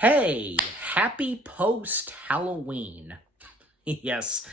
Hey, happy post-Halloween. Yes,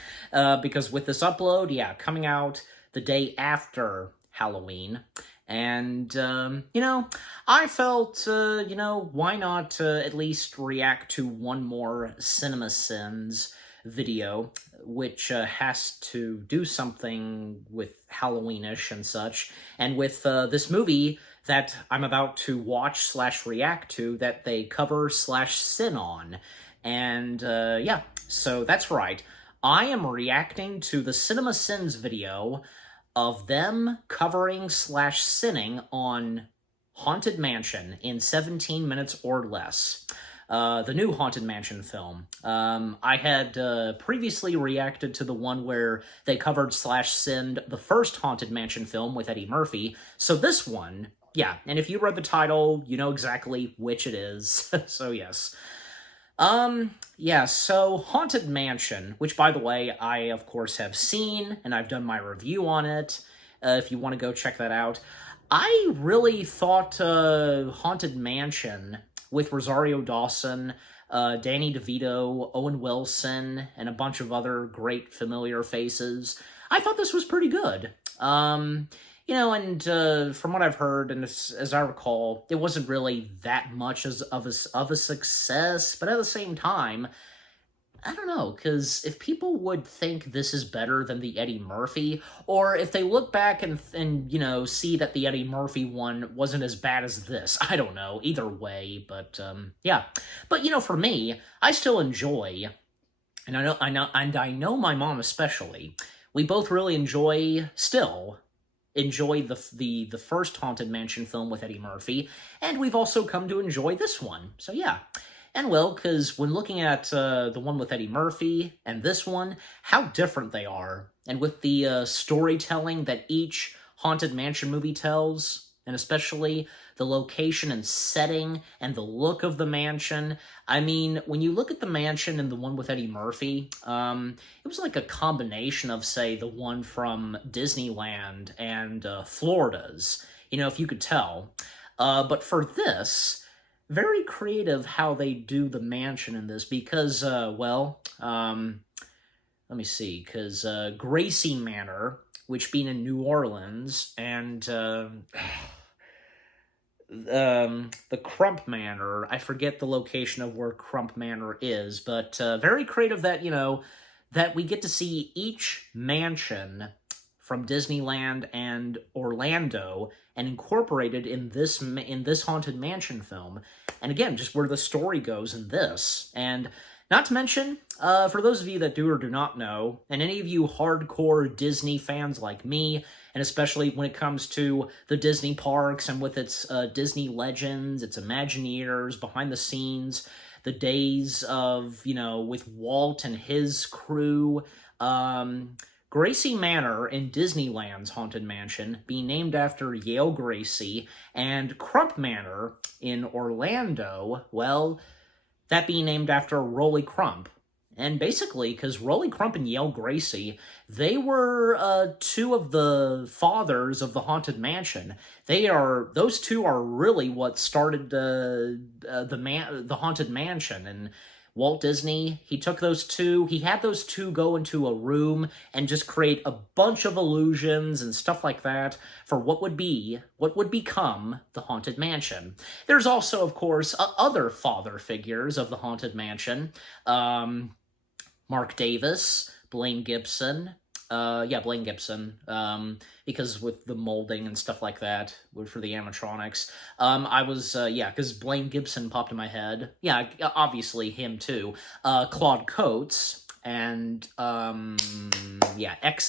because with this upload, yeah, coming out the day after Halloween. And, I felt, why not at least react to one more CinemaSins video, which has to do something with Halloweenish and such. And with this movie that I'm about to watch slash react to that they cover slash sin on. And, yeah, so that's right. I am reacting to the CinemaSins video of them covering slash sinning on Haunted Mansion in 17 minutes or less. The new Haunted Mansion film. I had previously reacted to the one where they covered slash sinned the first Haunted Mansion film with Eddie Murphy. So this one, yeah, and if you read the title, you know exactly which it is. So yes. Yeah, so Haunted Mansion, which by the way, I of course have seen, and I've done my review on it, if you want to go check that out. I really thought Haunted Mansion with Rosario Dawson, Danny DeVito, Owen Wilson, and a bunch of other great familiar faces, I thought this was pretty good. And from what I've heard, and as I recall, it wasn't really that much of a success, but at the same time, I don't know, because if people would think this is better than the Eddie Murphy, or if they look back and see that the Eddie Murphy one wasn't as bad as this, I don't know, either way, but, yeah. But, for me, I still enjoy, and I know my mom especially, we both really enjoy the first Haunted Mansion film with Eddie Murphy, and we've also come to enjoy this one. So yeah. And well, because when looking at the one with Eddie Murphy and this one, how different they are. And with the storytelling that each Haunted Mansion movie tells, and especially the location and setting and the look of the mansion. I mean, when you look at the mansion and the one with Eddie Murphy, it was like a combination of, say, the one from Disneyland and Florida's, if you could tell. But for this, very creative how they do the mansion in this because, let me see, because Gracie Manor, which being in New Orleans, and the Crump Manor, I forget the location of where Crump Manor is, but very creative that, that we get to see each mansion from Disneyland and Orlando and incorporated in this Haunted Mansion film. And again, just where the story goes in this. And not to mention, for those of you that do or do not know, and any of you hardcore Disney fans like me, and especially when it comes to the Disney parks and with its Disney legends, its Imagineers, behind the scenes, the days of, with Walt and his crew, Gracie Manor in Disneyland's Haunted Mansion being named after Yale Gracie, and Crump Manor in Orlando, well, that being named after Rolly Crump. And basically, because Rolly Crump and Yale Gracie, they were two of the fathers of the Haunted Mansion. Those two are really what started the Haunted Mansion. And Walt Disney, he had those two go into a room and just create a bunch of illusions and stuff like that for what would become the Haunted Mansion. There's also, of course, other father figures of the Haunted Mansion. Mark Davis, Blaine Gibson, Blaine Gibson, because with the molding and stuff like that, for the animatronics, because Blaine Gibson popped in my head. Yeah, obviously him too. Claude Coates, and, Ex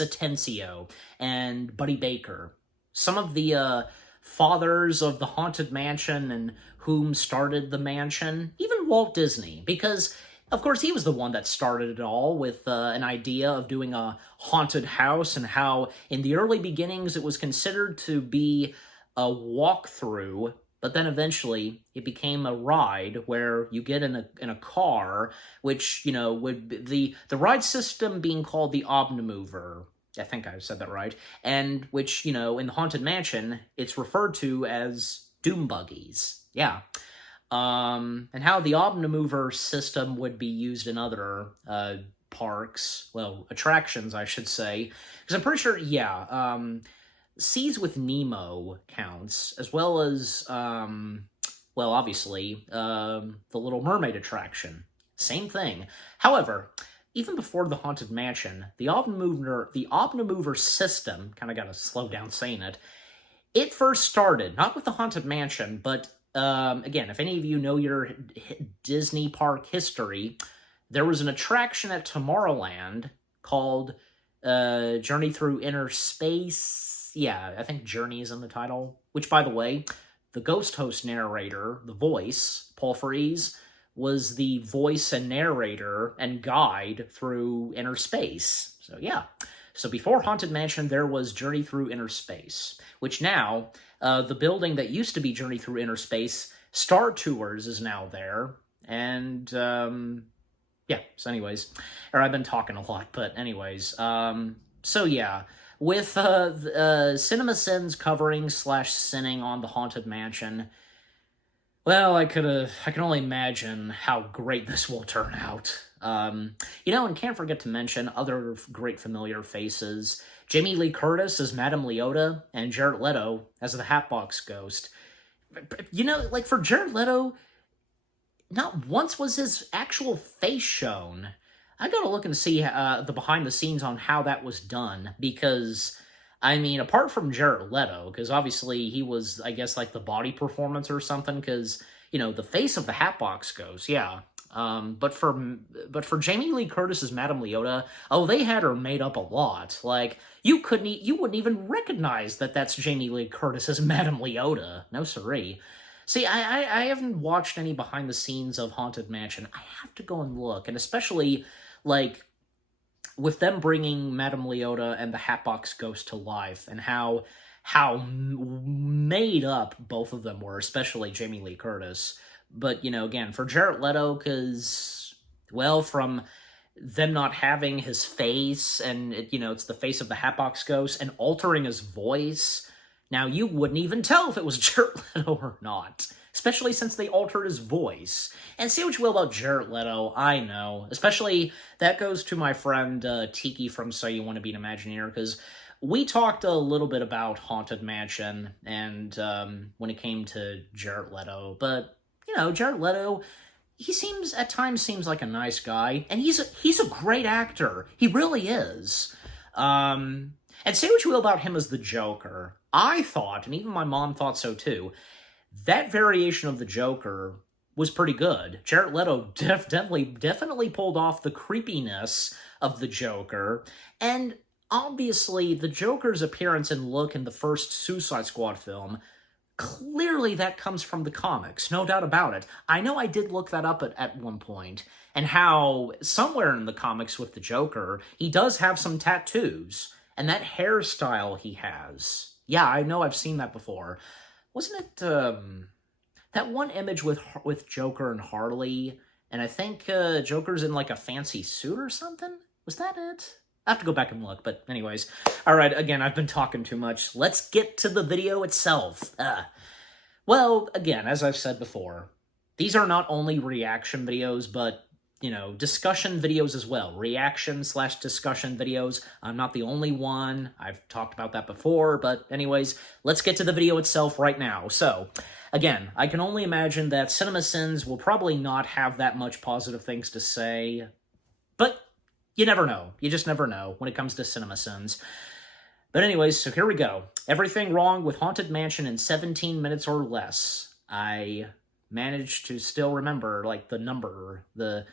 Atencio, and Buddy Baker. Some of the, fathers of the Haunted Mansion and whom started the mansion, even Walt Disney, because of course, he was the one that started it all with an idea of doing a haunted house and how in the early beginnings it was considered to be a walkthrough, but then eventually it became a ride where you get in a car, which, would be the ride system being called the Omnimover. I think I said that right. And which, in the Haunted Mansion, it's referred to as doom buggies. Yeah. and how the Omnimover system would be used in other parks, well, attractions, I should say. Because I'm pretty sure, yeah, Seas with Nemo counts, as well as, well, obviously, the Little Mermaid attraction. Same thing. However, even before the Haunted Mansion, the Omnimover system, kind of got to slow down saying it, it first started, not with the Haunted Mansion, but, again, if any of you know your Disney park history, there was an attraction at Tomorrowland called Journey Through Inner Space. Yeah, I think Journey is in the title. Which, by the way, the Ghost Host narrator, the voice, Paul Frees, was the voice and narrator and guide through inner space. So, yeah. So before Haunted Mansion, there was Journey Through Inner Space, which now, the building that used to be Journey Through Inner Space, Star Tours is now there. And, yeah, so anyways, or I've been talking a lot, but anyways, so yeah, with, CinemaSins covering / sinning on the Haunted Mansion, well, I can only imagine how great this will turn out. You know, and can't forget to mention other great familiar faces. Jamie Lee Curtis as Madame Leota, and Jared Leto as the Hatbox Ghost. You know, like, for Jared Leto, not once was his actual face shown. I gotta look and see the behind the scenes on how that was done, because, I mean, apart from Jared Leto, because obviously he was, I guess, like the body performance or something, because, you know, the face of the Hatbox Ghost, yeah. But for Jamie Lee Curtis as Madame Leota, oh, they had her made up a lot. Like, you wouldn't even recognize that that's Jamie Lee Curtis as Madame Leota. No siree. See, I haven't watched any behind the scenes of Haunted Mansion. I have to go and look, and especially, like, with them bringing Madame Leota and the Hatbox Ghost to life, and how made up both of them were, especially Jamie Lee Curtis. But, you know, again, for Jared Leto, because, well, from them not having his face, and, you know, it's the face of the Hatbox Ghost, and altering his voice, now you wouldn't even tell if it was Jared Leto or not, especially since they altered his voice. And say what you will about Jared Leto, I know, especially that goes to my friend Tiki from So You Want to Be an Imagineer, because we talked a little bit about Haunted Mansion, and when it came to Jared Leto, but, you know, Jared Leto, he at times seems like a nice guy, and he's a great actor. He really is. And say what you will about him as the Joker, I thought, and even my mom thought so too, that variation of the Joker was pretty good. Jared Leto definitely pulled off the creepiness of the Joker, and obviously the Joker's appearance and look in the first Suicide Squad film, clearly that comes from the comics, no doubt about it. I know I did look that up at one point, and how somewhere in the comics with the Joker, he does have some tattoos, and that hairstyle he has. Yeah, I know I've seen that before. Wasn't it, that one image with Joker and Harley, and I think Joker's in, like, a fancy suit or something? Was that it? I have to go back and look, but anyways. Alright, again, I've been talking too much. Let's get to the video itself. Well, again, as I've said before, these are not only reaction videos, but, you know, discussion videos as well. Reaction / discussion videos. I'm not the only one. I've talked about that before, but anyways, let's get to the video itself right now. So, again, I can only imagine that CinemaSins will probably not have that much positive things to say, but you never know. You just never know when it comes to CinemaSins. But anyways, so here we go. Everything wrong with Haunted Mansion in 17 minutes or less. I managed to still remember, like, the number, the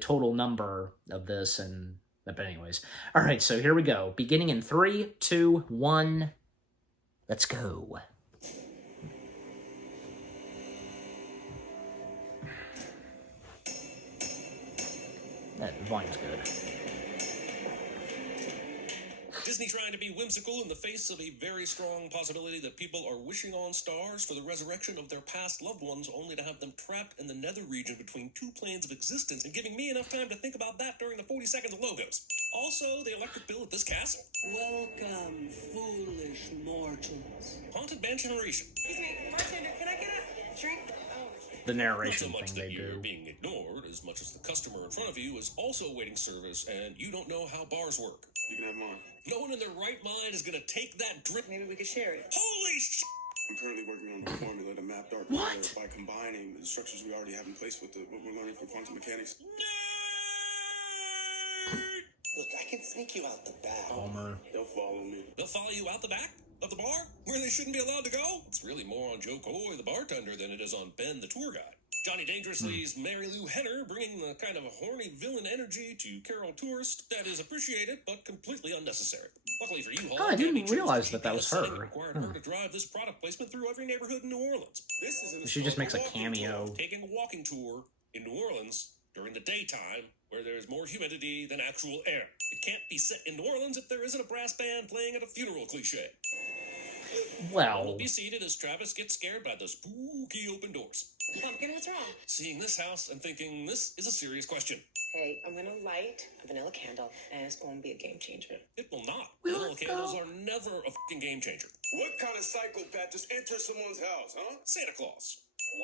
total number of this, and but anyways. Alright, so here we go. Beginning in 3, 2, 1, let's go. That volume's good. Disney trying to be whimsical in the face of a very strong possibility that people are wishing on stars for the resurrection of their past loved ones, only to have them trapped in the nether region between two planes of existence, and giving me enough time to think about that during the 40 seconds of logos. Also, the electric bill at this castle. Welcome, foolish mortals. Haunted Mansion-ration. Excuse me, bartender, can I get a drink? Oh, the Not so narration much thing that they you're do. being ignored as much as the customer in front of you is also awaiting service and you don't know how bars work. You can have mine. No one in their right mind is going to take that drink. Maybe we could share it. Holy shit! I'm currently working on a formula to map dark What? matter by combining the structures we already have in place with what we're learning from quantum mechanics. Look, I can sneak you out the back. Homer. They'll follow me. They'll follow you out the back of the bar where they shouldn't be allowed to go? It's really more on Joe Coy, the bartender, than it is on Ben, the tour guide. Johnny Dangerously's Mary Lou Henner bringing the kind of a horny villain energy to Carol Tourist that is appreciated but completely unnecessary. Luckily for you, Hall, Oh, I didn't Gabby chose realize the that was GPS setting her. that required her to drive this product placement through every neighborhood in New Orleans. This is an She just makes a historical walking cameo. tour. Taking a walking tour in New Orleans during the daytime where there's more humidity than actual air. It can't be set in New Orleans if there isn't a brass band playing at a funeral cliche. Well, We'll be seated as Travis gets scared by the spooky open doors. Pumpkin, what's wrong? Seeing this house and thinking this is a serious question. Hey, I'm gonna light a vanilla candle, and it's gonna be a game changer. It will not. Will Vanilla it, candles though? are never a fucking game changer. What kind of psychopath just enters someone's house, huh? Santa Claus.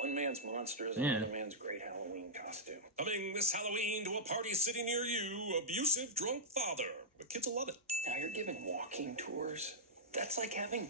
One man's monster is Yeah. another man's great Halloween costume. Coming this Halloween to a party city near you, abusive drunk father. The kids will love it. Now you're giving walking tours? That's like having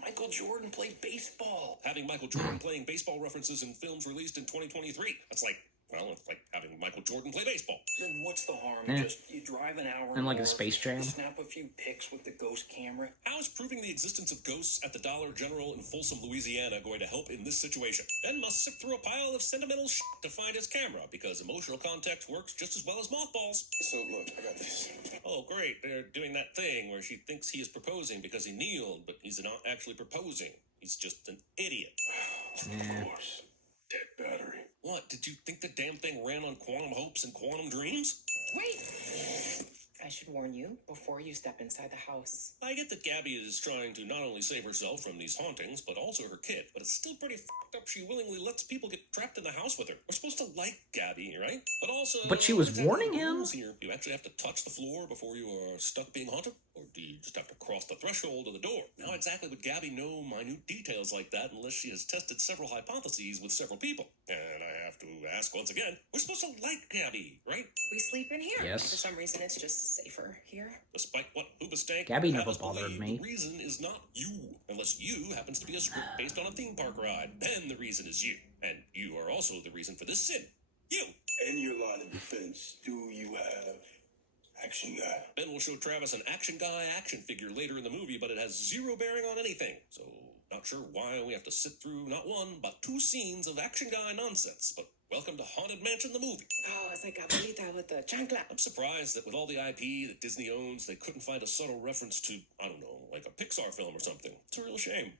Michael Jordan play baseball. Having Michael Jordan playing baseball references in films released in 2023. That's like, well, it's like having Michael Jordan play baseball. Then what's the harm? Yeah. Just you drive an hour And like a north, Space Jam. you snap a few pics with the ghost camera. How is proving the existence of ghosts at the Dollar General in Folsom, Louisiana going to help in this situation? Ben must sift through a pile of sentimental shit to find his camera because emotional context works just as well as mothballs. So, look, I got this. Oh, great. They're doing that thing where she thinks he is proposing because he kneeled, but he's not actually proposing. He's just an idiot. Yeah. Of course. Dead battery. What, did you think the damn thing ran on quantum hopes and quantum dreams? Wait! I should warn you before you step inside the house. I get that Gabby is trying to not only save herself from these hauntings, but also her kid. But it's still pretty fucked up she willingly lets people get trapped in the house with her. We're supposed to like Gabby, right? But also... But she was exactly warning the him. rules Here. Do you actually have to touch the floor before you are stuck being haunted? Or do you just have to cross the threshold of the door? How exactly would Gabby know minute details like that unless she has tested several hypotheses with several people? And I have to ask once again, we're supposed to like Gabby, right? We sleep in here. Yes. For some reason, it's just safer here. Despite what Hoobastank Gabby would have never us bothered believe, me. The reason is not you, unless you happens to be a script based on a theme park ride. Then the reason is you, and you are also the reason for this sin. You. In your line of defense, do you have action guy? Ben will show Travis an action guy action figure later in the movie, but it has zero bearing on anything. So, not sure why we have to sit through not one, but two scenes of action guy nonsense. But welcome to Haunted Mansion, the movie. Oh, it's like Abuelita with the chancla. I'm surprised that with all the IP that Disney owns, they couldn't find a subtle reference to, I don't know, like a Pixar film or something. It's a real shame.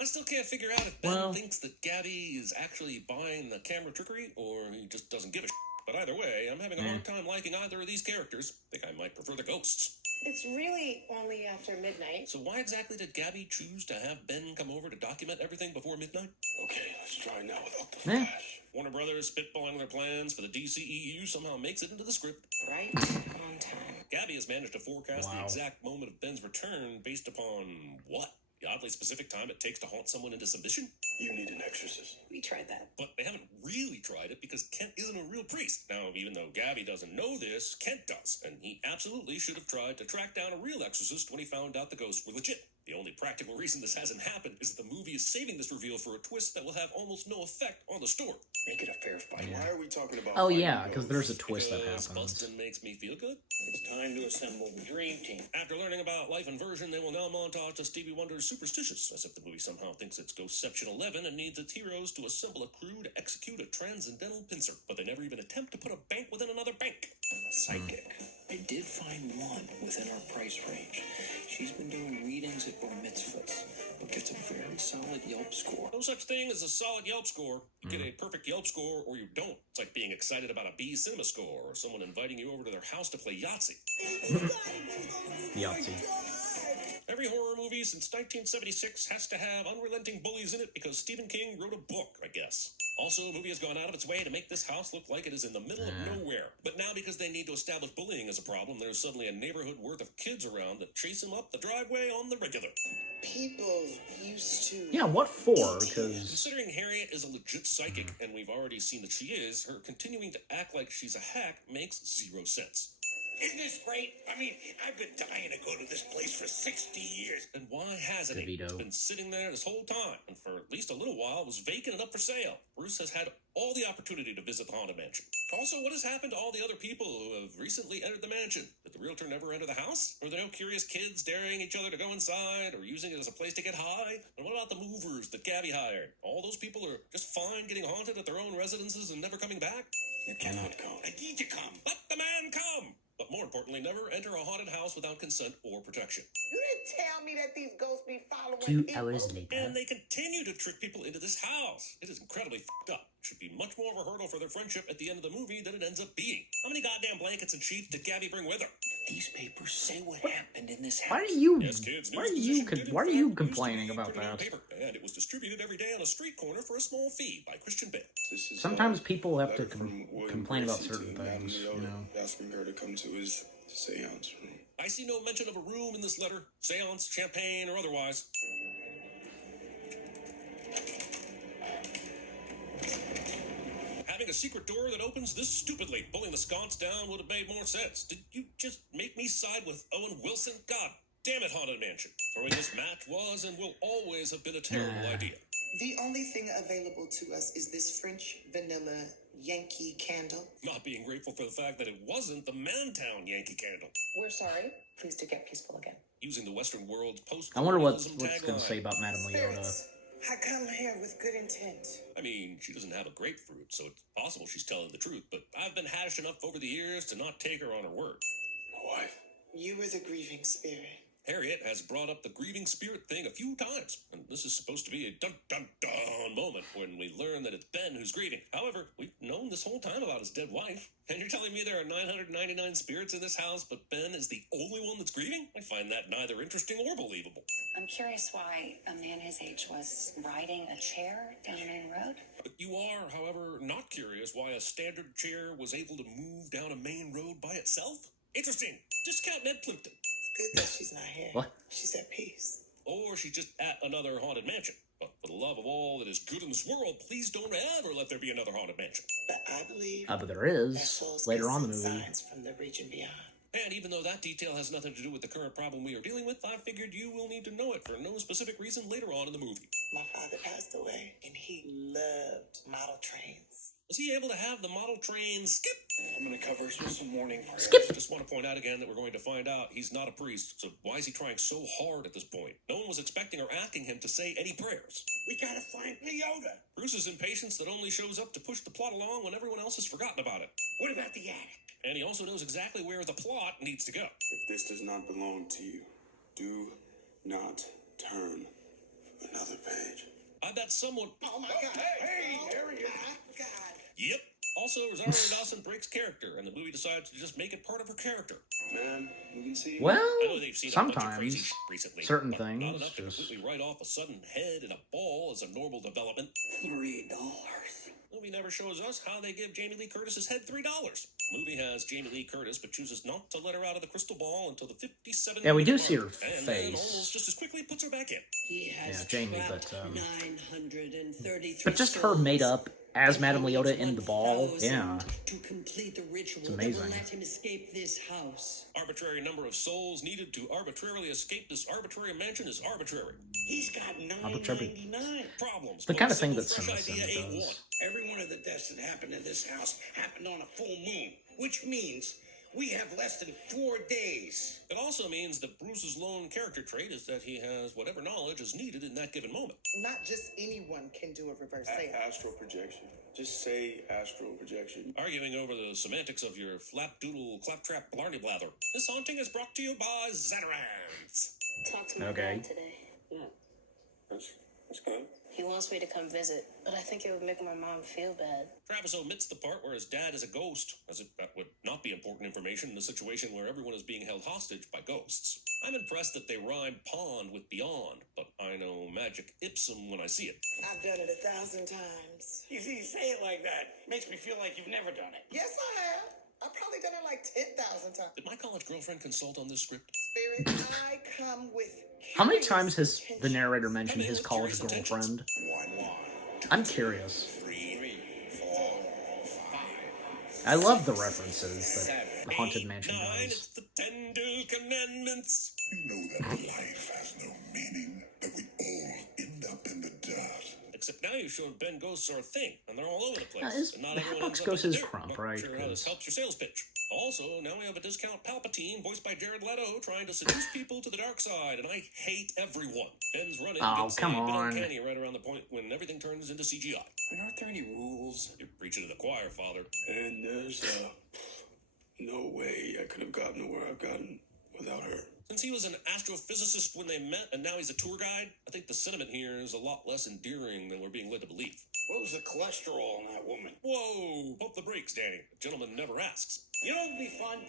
I still can't figure out if Ben Well- thinks that Gabby is actually buying the camera trickery, or he just doesn't give a shit. But either way, I'm having a hard time liking either of these characters. Think I might prefer the ghosts. It's really only after midnight. So why exactly did Gabby choose to have Ben come over to document everything before midnight? Okay, let's try now without the Eh. flash. Warner Brothers spitballing their plans for the DCEU somehow makes it into the script. Right on time. Gabby has managed to forecast the Wow. exact moment of Ben's return based upon what? The oddly specific time it takes to haunt someone into submission? You need an exorcist. We tried that. But they haven't really tried it because Kent isn't a real priest. Now, even though Gabby doesn't know this, Kent does, and he absolutely should have tried to track down a real exorcist when he found out the ghosts were legit. The only practical reason this hasn't happened is that the movie is saving this reveal for a twist that will have almost no effect on the story. Make it a fair fight. Why are we talking about Oh fighting yeah, because there's a ghosts? twist that Because happens. Bustin' makes me feel good. It's time to assemble the dream team. After learning about life inversion, they will now montage to Stevie Wonder's Superstitious, as if the movie somehow thinks it's Ghostception 11 and needs its heroes to assemble a crew to execute a transcendental pincer. But they never even attempt to put a bank within another bank. Psychic. I did find one within our price range. She's been doing readings at bar mitzvahs, but gets a very solid Yelp score. No such thing as a solid Yelp score. You get a perfect Yelp score or you don't. It's like being excited about a B cinema score or someone inviting you over to their house to play Yahtzee. Yahtzee. Every horror movie since 1976 has to have unrelenting bullies in it because Stephen King wrote a book, I guess. Also, the movie has gone out of its way to make this house look like it is in the middle of nowhere. But now, because they need to establish bullying as a problem, there's suddenly a neighborhood worth of kids around that chase him up the driveway on the regular. People used to. Yeah, what for? Because Considering Harriet is a legit psychic, and we've already seen that she is, her continuing to act like she's a hack makes zero sense. Isn't this great? I mean, I've been dying to go to this place for 60 years. And why hasn't it? DeVito. It's been sitting there this whole time, and for at least a little while, it was vacant and up for sale. Bruce has had all the opportunity to visit the Haunted Mansion. Also, what has happened to all the other people who have recently entered the mansion? Did the realtor never enter the house? Were there no curious kids daring each other to go inside, or using it as a place to get high? And what about the movers that Gabby hired? All those people are just fine getting haunted at their own residences and never coming back? You cannot come. I need to come. Let the man come! But more importantly, never enter a haunted house without consent or protection. You didn't tell me that these ghosts be following 2 people. hours later. And they continue to trick people into this house. It is incredibly f***ed up. It should be much more of a hurdle for their friendship at the end of the movie than it ends up being. How many goddamn blankets and sheets did Gabby bring with her? These papers say what happened in this house. Why are you? Yes, kids. Why are news you? position did, in Why are fact, you used to complaining be about printed on that? paper, and it was distributed every day on a street corner for a small fee by Christian Bale. This is, Sometimes people have to letter from William complain about Gracie certain to Madame things, you Leota, know. asking her to come to his seance room. I see no mention of a room in this letter, seance, champagne, or otherwise. Having a secret door that opens this stupidly, pulling the sconce down would have made more sense. Did you just make me side with Owen Wilson? God damn it, Haunted Mansion. Throwing this match was and will always have been a terrible idea. The only thing available to us is this French vanilla Yankee candle. Not being grateful for the fact that it wasn't the Mantown Yankee Candle. We're sorry. Please do get peaceful again. Using the Western world's post I wonder what colonialism what's going to tagline. say about Madame Leota. Spirits, I come here with good intent. I mean, she doesn't have a grapefruit, so it's possible she's telling the truth, but I've been hashed enough over the years to not take her on her word. My wife. You were the grieving spirit. Harriet has brought up the grieving spirit thing a few times, and this is supposed to be a dun-dun-dun moment when we learn that it's Ben who's grieving. However, we've known this whole time about his dead wife. And you're telling me there are 999 spirits in this house, but Ben is the only one that's grieving? I find that neither interesting or believable. I'm curious why a man his age was riding a chair down a main road. But you are, however, not curious why a standard chair was able to move down a main road by itself? Interesting. Discount Ned Plimpton. Good that she's not here. What? She's at peace. Or she's just at another haunted mansion. But for the love of all that is good in this world, please don't ever let there be another haunted mansion. But I believe But there that is souls later can on in the sense movie. signs from the region beyond. And even though that detail has nothing to do with the current problem we are dealing with, I figured you will need to know it for no specific reason later on in the movie. My father passed away, and he loved model trains. Was he able to have the model train skip? I'm going to cover some warning prayers. Skip. Just want to point out again that we're going to find out he's not a priest, so why is he trying so hard at this point? No one was expecting or asking him to say any prayers. We gotta find Leota. Bruce's impatience that only shows up to push the plot along when everyone else has forgotten about it. What about the attic? And he also knows exactly where the plot needs to go. If this does not belong to you, do not turn another page. I bet someone... Oh my God! Hey, there he is. My God! Yep. Also, Rosario Dawson breaks character, and the movie decides to just make it part of her character. Man, we can see. Well, I know they've seen a bunch of crazy sometimes shit recently. certain but things not enough to just- completely write off a sudden head and a ball as a normal development. $3. The movie never shows us how they give Jamie Lee Curtis's head $3. Movie has Jamie Lee Curtis, but chooses not to let her out of the crystal ball until the 57. Yeah, we do see her and then face. almost just as quickly puts her back in. He has Yeah, Jamie, trapped but, 933 But just her souls. made up as He Madame needs Leota in the ball, 1,000 yeah. to complete the ritual It's that amazing. will let him escape this house. Arbitrary number of souls needed to arbitrarily escape this arbitrary mansion is arbitrary. He's got Arbitrary. 999. Problems. The kind of but thing that simple, fresh Simpson idea ain't does. one. Every one of the deaths that happened in this house happened on a full moon, which means we have less than 4 days. It also means that Bruce's lone character trait is that he has whatever knowledge is needed in that given moment. Not just anyone can do a reverse seance. Astral projection. Just say astral projection. Arguing over the semantics of your flapdoodle claptrap blarney blather. This haunting is brought to you by Zatarans. Talked to my Okay. dad today. That's good. He wants me to come visit, but I think it would make my mom feel bad. Travis omits the part where his dad is a ghost, as if that would not be important information in a situation where everyone is being held hostage by ghosts. I'm impressed that they rhyme pond with beyond, but I know magic ipsum when I see it. I've done it 1,000 times. You see, say it like that. Makes me feel like you've never done it. Yes, I have. I've probably done it like 10,000 times. Did my college girlfriend consult on this script? Spirit, I come with. How many curious times has the intentions. narrator mentioned his college Curious intentions. girlfriend? One. I'm curious. 3 I love the references that the Haunted Mansion 9, does. it's the 10 commandments. You know that life has no meaning, that we all end up in the dirt. Except now you've shown Ben ghosts are a thing, and they're all over the place. Is and not the everyone Hatbox ends up Ghost in the is dirt. Crump, Not right? sure how this 'Cause- helps your sales pitch. Also, now we have a discount Palpatine, voiced by Jared Leto, trying to seduce people to the dark side, and I hate everyone. Ben's running Oh, gets come a bit on. uncanny right around the point when everything turns into CGI. And aren't there any rules? You're preaching to the choir, Father. And there's no way I could have gotten to where I've gotten without her. Since he was an astrophysicist when they met, and now he's a tour guide, I think the sentiment here is a lot less endearing than we're being led to believe. What was the cholesterol in that woman? Whoa! Pump the brakes, Danny. The gentleman never asks. You know what would be fun?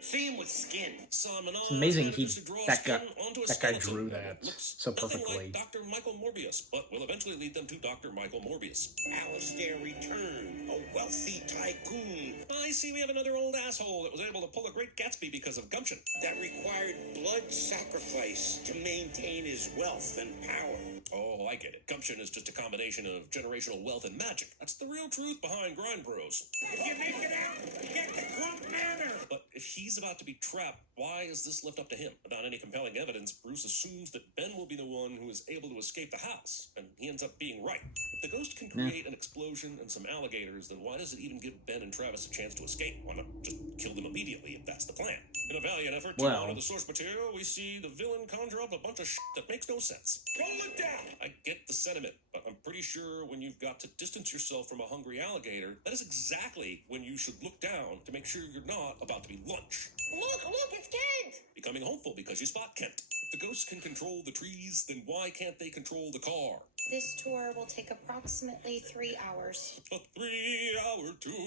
See him with skin. It's amazing that guy drew that so perfectly. Like Dr. Michael Morbius, but will eventually lead them to Dr. Michael Morbius. Alistair returned, a wealthy tycoon. I see we have another old asshole that was able to pull a great Gatsby because of gumption. That required blood sacrifice to maintain his wealth and power. Oh, I get it. Gumption is just a combination of generational wealth and magic. That's the real truth behind Grind Bros. If you make it out, get the Crump Manor. But if he's about to be trapped, why is this left up to him? Without any compelling evidence, Bruce assumes that Ben will be the one who is able to escape the house, and he ends up being right. If the ghost can create an explosion and some alligators, then why does it even give Ben and Travis a chance to escape? Why not just kill them immediately if that's the plan? In a valiant effort to honor the source material, we see the villain conjure up a bunch of shit that makes no sense. Roll it down. I get the sentiment, but I'm pretty sure when you've got to distance yourself from a hungry alligator, that is exactly when you should look down to make sure you're not about to be lunch. Look, it's Kent! Becoming hopeful because you spot Kent. If the ghosts can control the trees, then why can't they control the car? This tour will take approximately 3 hours. A 3-hour tour.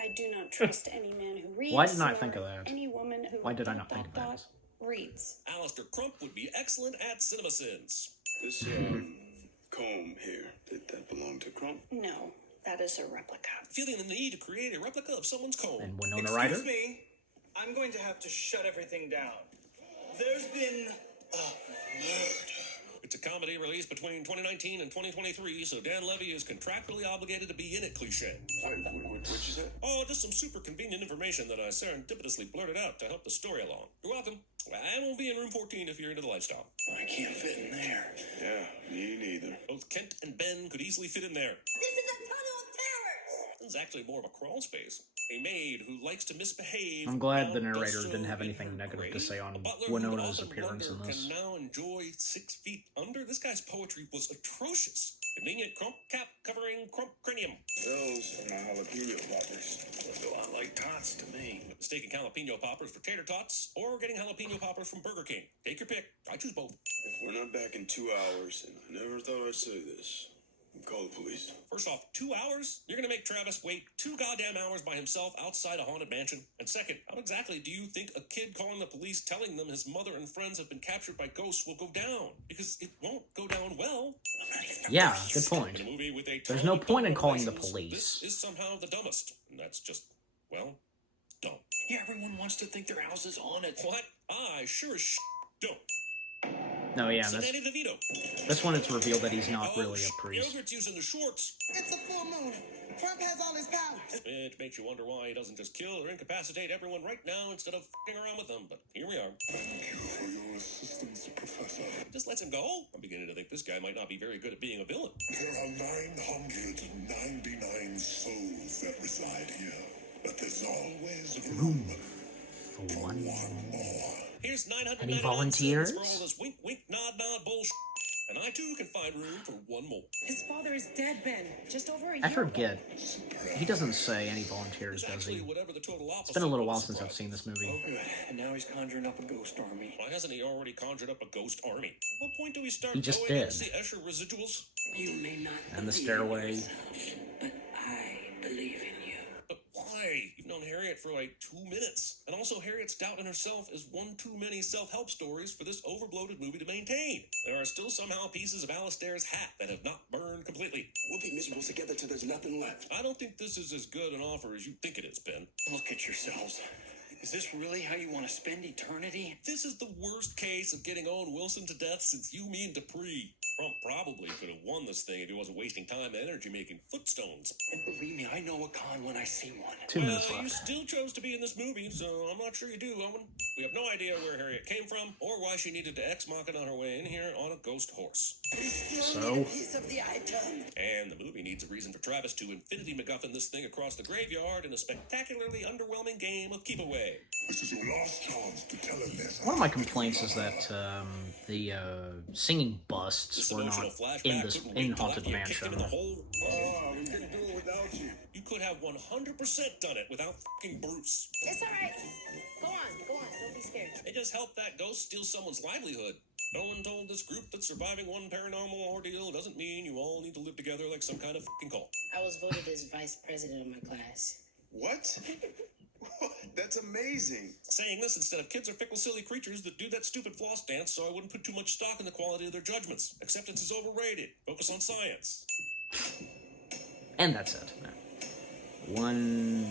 I do not trust any man who reads. Why did I not think of that? Any woman who Why did I not think of that? reads. Alistair Crump would be excellent at CinemaSins. This comb here, did that belong to Crump? No, that is a replica. Feeling the need to create a replica of someone's comb. And Winona Ryder? Excuse me, I'm going to have to shut everything down. There's been murder. It's a comedy released between 2019 and 2023, so Dan Levy is contractually obligated to be in it, cliche. What'd you say? Oh, just some super convenient information that I serendipitously blurted out to help the story along. You're welcome. I won't be in room 14 if you're into the lifestyle. I can't fit in there. Yeah, me neither. Both Kent and Ben could easily fit in there. This is a tunnel of terrors! This is actually more of a crawl space. A maid who likes to misbehave. I'm glad the narrator didn't have anything negative to say on Winona's appearance in this. Can now enjoy 6 feet under. This guy's poetry was atrocious. Convenient crump cap covering crump cranium. Those are my jalapeno poppers. Look a lot like tots to me. Mistaking jalapeno poppers for tater tots, or getting jalapeno poppers from Burger King. Take your pick. I choose both. If we're not back in 2 hours, and I never thought I'd say this, call the police. First off, 2 hours? You're gonna make Travis wait 2 goddamn hours by himself outside a haunted mansion? And second, how exactly do you think a kid calling the police telling them his mother and friends have been captured by ghosts will go down? Because it won't go down well. Yeah, good point. In a movie with a There's no point in calling the emotions, police. This is somehow the dumbest. And that's just, well, dumb. Yeah, everyone wants to think their house is haunted. What? I sure as don't. No, yeah, So that's Danny DeVito. when it's revealed that he's not really a priest. Yogurt's using the shorts. It's a full moon. Trump has all his powers. It makes you wonder why he doesn't just kill or incapacitate everyone right now instead of f***ing around with them. But here we are. Thank you for your assistance, Professor. Just lets him go. I'm beginning to think this guy might not be very good at being a villain. There are 999 souls that reside here, but there's always room For one more. Here's 999 Any volunteers? cents for all this wink, wink, nod, nod bullshit. And I too can find room for one more. His father is dead, Ben. Just over a year I forget. He doesn't say any volunteers, does he? It's been a little while since I've seen this movie. Oh, good. And now he's conjuring up a ghost army. Why hasn't he already conjured up a ghost army? At what point do we start He just going did. into the Escher residuals? You may not And the believe stairway. in yourself, but I believe in you. But why? You've known Harriet for like 2 minutes. And also Harriet's doubt in herself is one too many self-help stories for this overbloated movie to maintain. There are still somehow pieces of Alistair's hat that have not burned completely. We'll be miserable together till there's nothing left. I don't think this is as good an offer as you think it is, Ben. Look at yourselves. Is this really how you want to spend eternity? This is the worst case of getting Owen Wilson to death since You, Me, and Dupree. Trump probably could have won this thing if he wasn't wasting time and energy making footstones. And believe me, I know a con when I see one. 2 minutes You left. still chose to be in this movie, so I'm not sure you do, Owen. We have no idea where Harriet came from or why she needed to ex-machina on her way in here on a ghost horse. So, Piece of the item. And the movie needs a reason for Travis to Infinity MacGuffin this thing across the graveyard in a spectacularly underwhelming game of keep away. This is your last chance to tell a lesson. one of my complaints is that the singing busts were not in Haunted Mansion. Oh, we couldn't do it without you. You could have 100% done it without fucking Bruce. It's all right. Go on. Don't be scared. It just helped that ghost steal someone's livelihood. No one told this group that surviving one paranormal ordeal doesn't mean you all need to live together like some kind of fucking cult. I was voted as vice president of my class. What? That's amazing. Saying this instead of kids are fickle, silly creatures that do that stupid floss dance, so I wouldn't put too much stock in the quality of their judgments. Acceptance is overrated. Focus on science. And that's it. One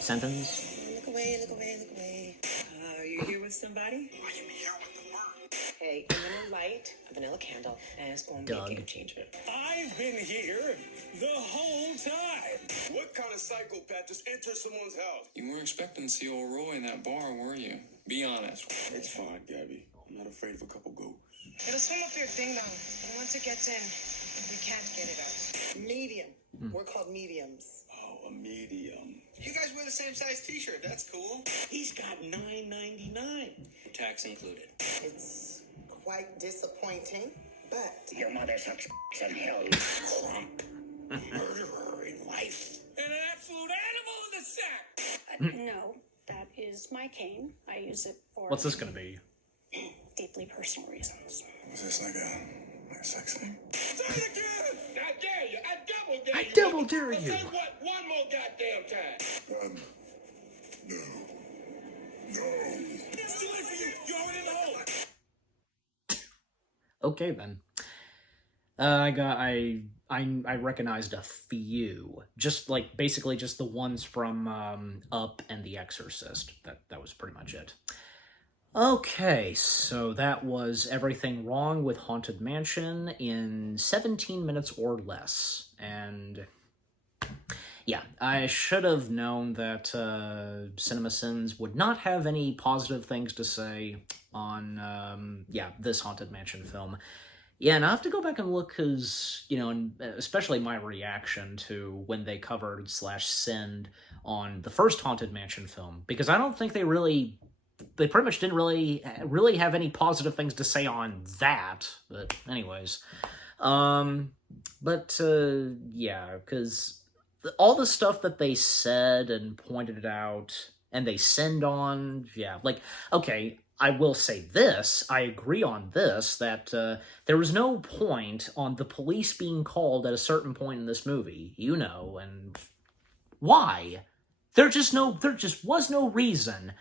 sentence. Look away, look away, look away. Are you here with somebody? I am here with the word. Hey, I'm gonna light a vanilla candle, and it's gonna be Doug. a game changer. I've been here the whole time. What kind of psychopath just enters someone's house? You weren't expecting to see old Roy in that bar, were you? Be honest. It's fine, Gabby. I'm not afraid of a couple ghosts. It'll swim up your ding dong, and once it gets in, we can't get it out. Medium. We're called mediums. Oh, a medium. You guys wear the same size t-shirt. That's cool. He's got $9.99. Tax included. It's quite disappointing, but Your mother sucks in hell, you crump. Murderer in life. And an absolute animal in the sack. No, that is my cane. I use it for What's this gonna be? deeply personal reasons. Was this like a sex thing? Say it again. I dare you. I double dare you. I double dare you. Say what? One more goddamn time. No. It's too late for you. You're already in the hole. Okay then. I recognized a few, just like basically just the ones from Up and The Exorcist. That was pretty much it. Okay, so that was everything wrong with Haunted Mansion in 17 minutes or less, and yeah, I should have known that CinemaSins would not have any positive things to say on this Haunted Mansion film. Yeah, and I have to go back and look because, and especially my reaction to when they covered /sinned on the first Haunted Mansion film, because I don't think they pretty much didn't really have any positive things to say on that. But anyways, because all the stuff that they said and pointed out and they sinned on, okay, I will say this, I agree on this, that there was no point on the police being called at a certain point in this movie, and why? There just was no reason.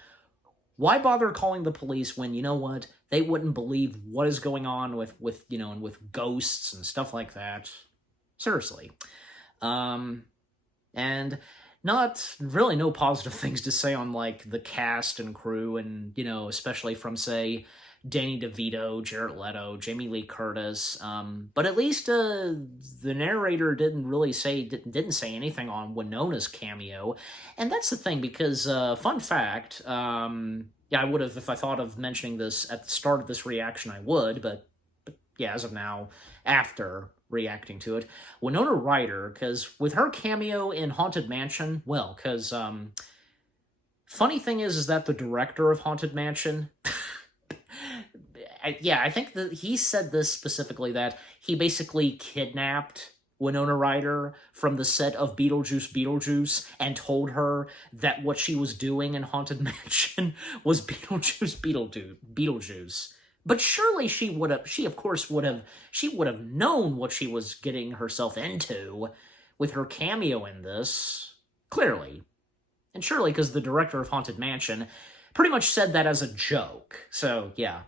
Why bother calling the police when, you know what, they wouldn't believe what is going on with ghosts and stuff like that? Seriously. And not really no positive things to say on, like, the cast and crew and, especially from, say, Danny DeVito, Jared Leto, Jamie Lee Curtis, but at least the narrator didn't say anything on Winona's cameo, and that's the thing, because, fun fact, I would have, if I thought of mentioning this at the start of this reaction, I would, but as of now, after reacting to it, Winona Ryder, because with her cameo in Haunted Mansion, because, funny thing is that the director of Haunted Mansion... I think that he said this specifically, that he basically kidnapped Winona Ryder from the set of Beetlejuice and told her that what she was doing in Haunted Mansion was Beetlejuice. But surely she would have known what she was getting herself into with her cameo in this, clearly. And surely because the director of Haunted Mansion pretty much said that as a joke. So, yeah.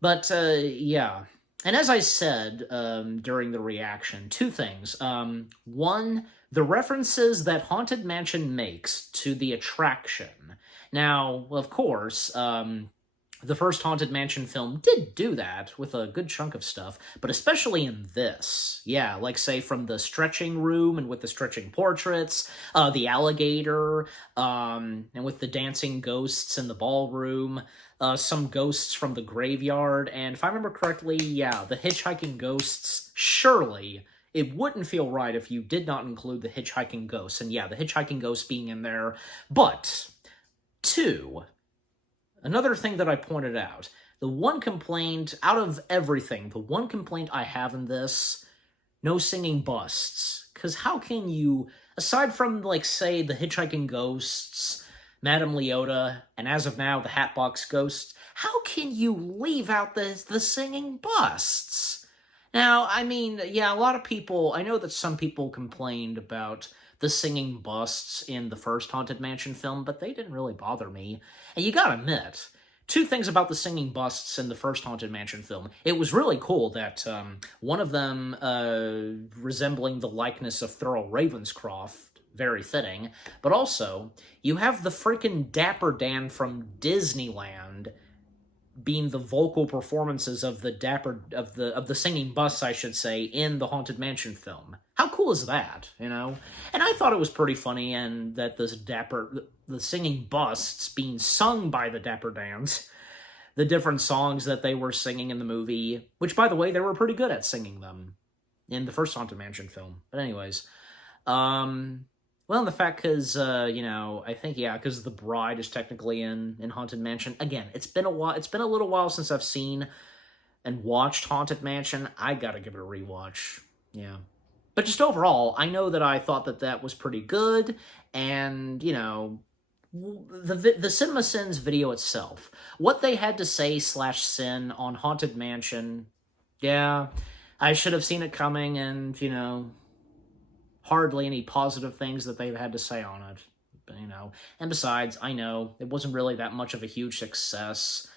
But, and as I said during the reaction, two things. One, the references that Haunted Mansion makes to the attraction. Now, of course, the first Haunted Mansion film did do that with a good chunk of stuff, but especially in this. Yeah, like, say, from the stretching room and with the stretching portraits, the alligator, and with the dancing ghosts in the ballroom, some ghosts from the graveyard, and if I remember correctly, yeah, the hitchhiking ghosts. Surely it wouldn't feel right if you did not include the hitchhiking ghosts, and yeah, the hitchhiking ghosts being in there. But, two, another thing that I pointed out, the one complaint, out of everything, the one complaint I have in this, no singing busts. Because how can you, aside from, like, say, the hitchhiking ghosts, Madame Leota, and as of now, the Hatbox Ghost, how can you leave out the singing busts? Now, I mean, yeah, a lot of people, I know that some people complained about the singing busts in the first Haunted Mansion film, but they didn't really bother me. And you gotta admit, two things about the singing busts in the first Haunted Mansion film. It was really cool that one of them resembling the likeness of Thurl Ravenscroft, very fitting, but also, you have the freaking Dapper Dan from Disneyland being the vocal performances of the singing busts, I should say, in the Haunted Mansion film. How cool is that, you know? And I thought it was pretty funny, and that the singing busts being sung by the Dapper Dans, the different songs that they were singing in the movie, which, by the way, they were pretty good at singing them in the first Haunted Mansion film. But anyways, well, the fact, because, you know, I think, yeah, because the bride is technically in Haunted Mansion. Again, it's been a little while since I've seen and watched Haunted Mansion. I gotta give it a rewatch, yeah. But just overall, I know that I thought that was pretty good, and, you know, the CinemaSins video itself, what they had to say /sin on Haunted Mansion, yeah, I should have seen it coming, and, you know, hardly any positive things that they've had to say on it, but, you know. And besides, I know it wasn't really that much of a huge success,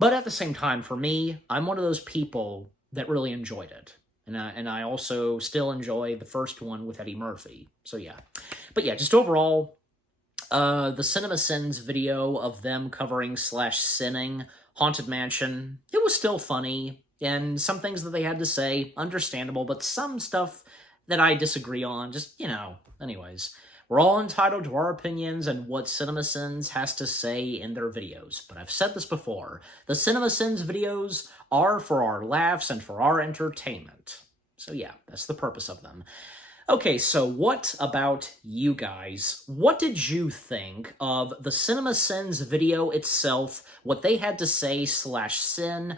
but at the same time, for me, I'm one of those people that really enjoyed it, and I also still enjoy the first one with Eddie Murphy. So yeah, but yeah, just overall, the CinemaSins video of them covering /sinning Haunted Mansion, it was still funny, and some things that they had to say, understandable, but some stuff that I disagree on, just, you know, anyways. We're all entitled to our opinions and what CinemaSins has to say in their videos, but I've said this before, the CinemaSins videos are for our laughs and for our entertainment. So yeah, that's the purpose of them. Okay, so what about you guys? What did you think of the CinemaSins video itself, what they had to say /sin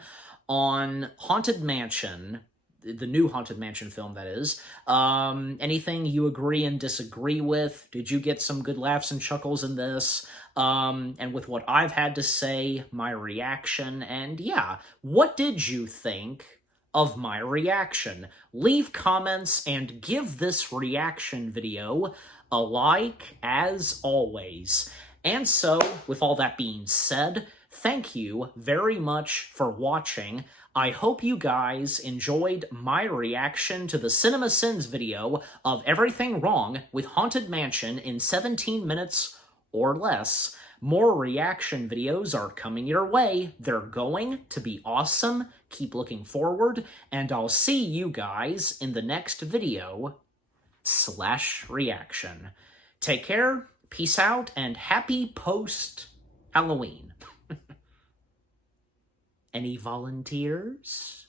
on Haunted Mansion, the new Haunted Mansion film, that is? Anything you agree and disagree with? Did you get some good laughs and chuckles in this? And with what I've had to say, my reaction, and yeah, what did you think of my reaction? Leave comments and give this reaction video a like, as always. And so, with all that being said, thank you very much for watching. I hope you guys enjoyed my reaction to the CinemaSins video of everything wrong with Haunted Mansion in 17 minutes or less. More reaction videos are coming your way. They're going to be awesome. Keep looking forward, and I'll see you guys in the next video /reaction. Take care, peace out, and happy post-Halloween. Any volunteers?